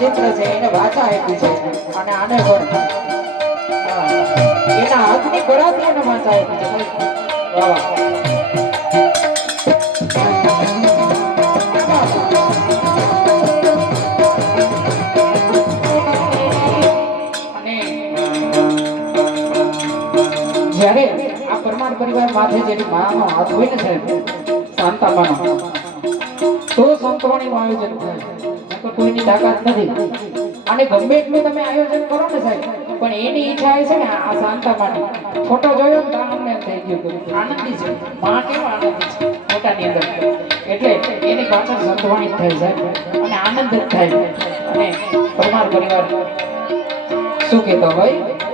ચિત્ર છે એને વાચા આપી છે અને આને પણ એના હાથની ગળાથી એને વાચા આપી છે વાહ જ્યારે આ પરમાર પરિવાર માથે જેની માનો હાથ હોય ને સાહેબ શાંતામાનો તો સંતવાણીનું આયોજન થાય તો કોઈની તાકાત નથી અને ગમે એટલું તમે આયોજન કરો ને સાહેબ પણ એની ઈચ્છા હોય છે ને આ શાંતામાની ફોટો જોયો ને તો અમને એમ થઈ ગયું આનંદી છે માં કેવા આનંદી છે ફોટાની અંદર એટલે એની પાછળ સંતવાણી થાય સાહેબ અને આનંદ જ થાય અને પરમાર પરિવાર શું કહેતો ભાઈ